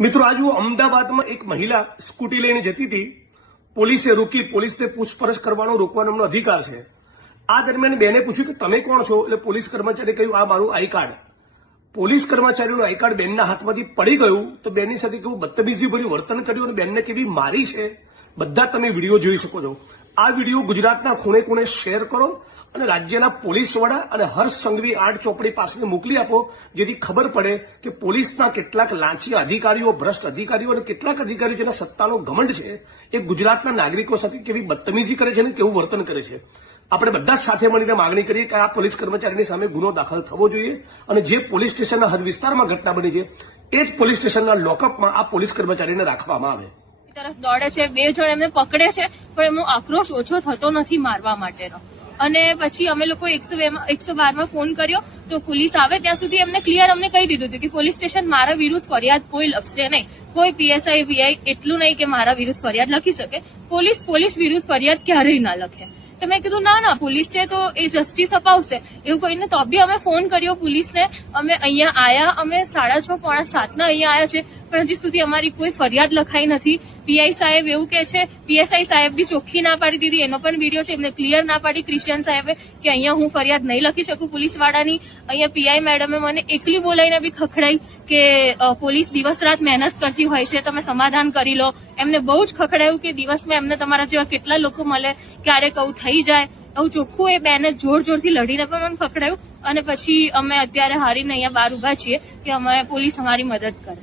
મિત્રો आज અમદાવાદમાં એક મહિલા સ્કૂટી લઈને જતી હતી, પોલીસે રોકી, પોલીસને પૂછપરછ કરવાનો રોકવાનો એમનો અધિકાર છે। આ દરમિયાન બેને પૂછ્યું કે તમે કોણ છો, એટલે પોલીસ કર્મચારીએ કહ્યું આ મારું આઈ કાર્ડ। પોલીસ કર્મચારીનું આઈ કાર્ડ બેનના હાથમાંથી પડી ગયું તો બેનની સાથે કેવું બદતમીજીભર્યું વર્તન કર્યું અને બેનને કેવી મારી છે, બધા તમે વિડીયો જોઈ શકો છો। આ વિડીયો ગુજરાતના ખૂણે ખૂણે શેર કરો અને રાજ્યના પોલીસ વડા અને હર્ષ સંઘવી 8 ચોપડી પાસે મોકલી આપો, જેથી ખબર પડે કે પોલીસના કેટલાક લાંચી અધિકારીઓ, ભ્રષ્ટ અધિકારીઓ અને કેટલાક અધિકારીઓ જેના સત્તાનો ઘમંડ છે એ ગુજરાતના નાગરિકો સાથે કેવી બદતમીજી કરે છે અને કેવું વર્તન કરે છે। આપણે બધા સાથે મળીને માંગણી કરીએ કે આ પોલીસ કર્મચારીની સામે ગુનો દાખલ થવો જોઈએ અને જે પોલીસ સ્ટેશનના હદ વિસ્તારમાં ઘટના બની છે એ જ પોલીસ સ્ટેશનના લોકઅપમાં આ પોલીસ કર્મચારીને રાખવામાં આવે। તરફ દોડે છે, 2 જણ એમને પકડે છે, પણ એમનો આક્રોશ ઓછો થતો નથી મારવા માટેનો। અને પછી અમે લોકો 112માં ફોન કર્યો તો પોલીસ આવે ત્યાં સુધી એમને ક્લિયર અમને કહી દીધું હતું કે પોલીસ સ્ટેશન મારા વિરુદ્ધ ફરિયાદ કોઈ લખશે નહીં, કોઈ પીએસઆઈ વીઆઈ એટલું નહીં કે મારા વિરુદ્ધ ફરિયાદ લખી શકે, પોલીસ વિરુદ્ધ ફરિયાદ ક્યારેય ના લખે। તો મેં કીધું ના પોલીસ છે તો એ જસ્ટિસ અપાવશે એવું કહીને તો બી અમે ફોન કર્યો પોલીસને। અમે અહીંયા આયા, અમે 6:30 પોણા 7 અહીંયા આયા છે, પણ હજી સુધી અમારી કોઈ ફરિયાદ લખાઈ નથી। પીઆઈ સાહેબ એવું કે છે, પીએસઆઈ સાહેબ બી ચોખ્ખી ના પાડી દીધી, એનો પણ વિડીયો છે, એમને ક્લિયર ના પાડી ક્રિશ્ચિયન સાહેબે કે અહીંયા હું ફરિયાદ નહીં લખી શકું પોલીસ વાળાની। અહીંયા પીઆઈ મેડમે મને એકલી બોલાવીને બી ખખડાઈ કે પોલીસ દિવસ રાત મહેનત કરતી હોય છે, તમે સમાધાન કરી લો। એમને બહુ જ ખખડાયું કે દિવસમાં એમને તમારા જેવા કેટલા લોકો મળે, ક્યારેક આવું થઈ જાય, આવું ચોખ્ખું એ બેને જોરથી લડીને પણ મને ખખડાયું। અને પછી અમે અત્યારે હારીને અહીંયા બહાર ઉભા છીએ કે અમે પોલીસ અમારી મદદ કરે।